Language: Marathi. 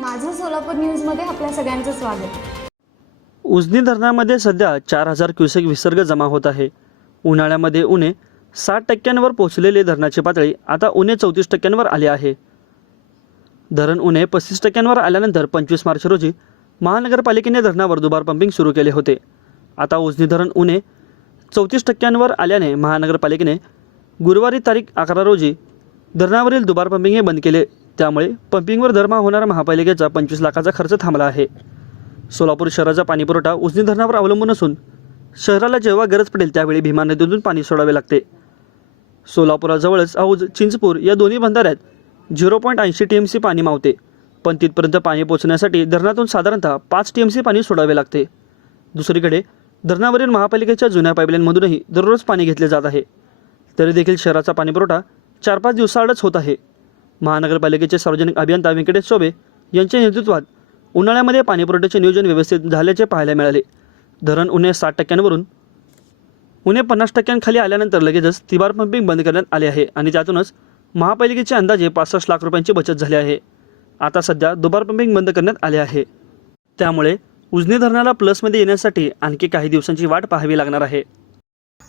सोलापूर न्यूजमध्ये आपल्या सगळ्यांचं स्वागत. उजनी धरणामध्ये सध्या चार हजार क्युसेक विसर्ग जमा होत आहे. उन्हाळ्यामध्ये उणे साठ टक्क्यांवर पोहोचलेली धरणाची पातळी आता उणे चौतीस टक्क्यांवर आली आहे. धरण उणे पस्तीस टक्क्यांवर आल्यानंतर पंचवीस मार्च रोजी महानगरपालिकेने धरणावर दुबार पंपिंग सुरू केले होते. आता उजनी धरण उणे चौतीस टक्क्यांवर आल्याने महानगरपालिकेने गुरुवारी तारीख अकरा रोजी धरणावरील दुबार पंपिंग हे बंद केले. त्यामुळे पंपिंगवर धर्मा होणारा महापालिकेचा पंचवीस लाखाचा खर्च थांबला आहे. सोलापूर शहराचा पाणीपुरवठा उजनी धरणावर अवलंबून असून शहराला जेव्हा गरज पडेल त्यावेळी भीमा नदीतून पाणी सोडावे लागते. सोलापुराजवळच औज चिंचपूर या दोन्ही बंधाऱ्यात झिरो पॉईंट ऐंशी टी एम सी पाणी मावते. पण तिथपर्यंत पाणी पोहोचण्यासाठी धरणातून साधारणतः पाच टी एम सी पाणी सोडावे लागते. दुसरीकडे धरणावरील महापालिकेच्या जुन्या पाईपलाईनमधूनही दररोज पाणी घेतले जात आहे. तरी देखील शहराचा पाणीपुरवठा चार पाच दिवसाआडच होत आहे. महानगरपालिकेचे सार्वजनिक अभियंता व्यंकटेश चौबे यांच्या नेतृत्वात उन्हाळ्यामध्ये पाणीपुरवठ्याचे नियोजन व्यवस्थित झाल्याचे पाहायला मिळाले. धरण उणे साठ टक्क्यांवरून उणे पन्नास टक्क्यांखाली आल्यानंतर लगेचच तिबार पंपिंग बंद करण्यात आले आहे आणि त्यातूनच महापालिकेचे अंदाजे पासष्ट लाख रुपयांची बचत झाली आहे. आता सध्या दुबार पंपिंग बंद करण्यात आले आहे. त्यामुळे उजनी धरणाला प्लसमध्ये येण्यासाठी आणखी काही दिवसांची वाट पाहावी लागणार आहे.